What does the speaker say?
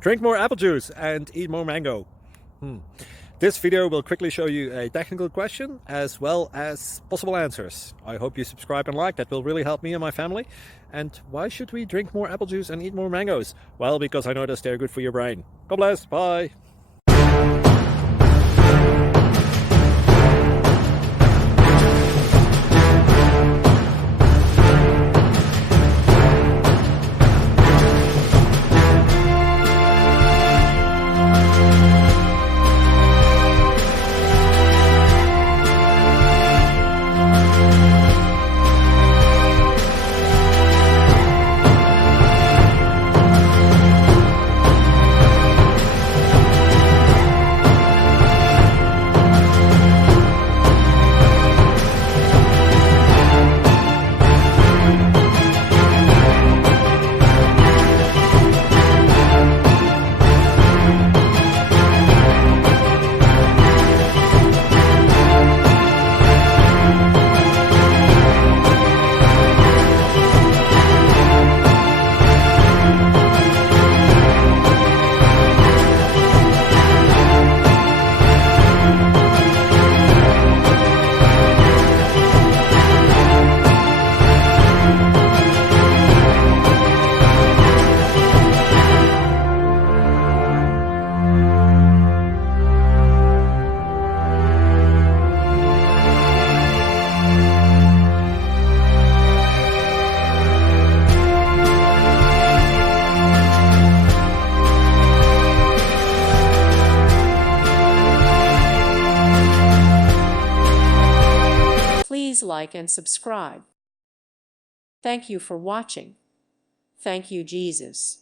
Drink more apple juice and eat more mango. This video will quickly show you a technical question as well as possible answers. I hope you subscribe and like, that will really help me and my family. And why should we drink more apple juice and eat more mangoes? Well, because I noticed they're good for your brain. God bless, bye. Please like and subscribe. Thank you for watching. Thank you, Jesus.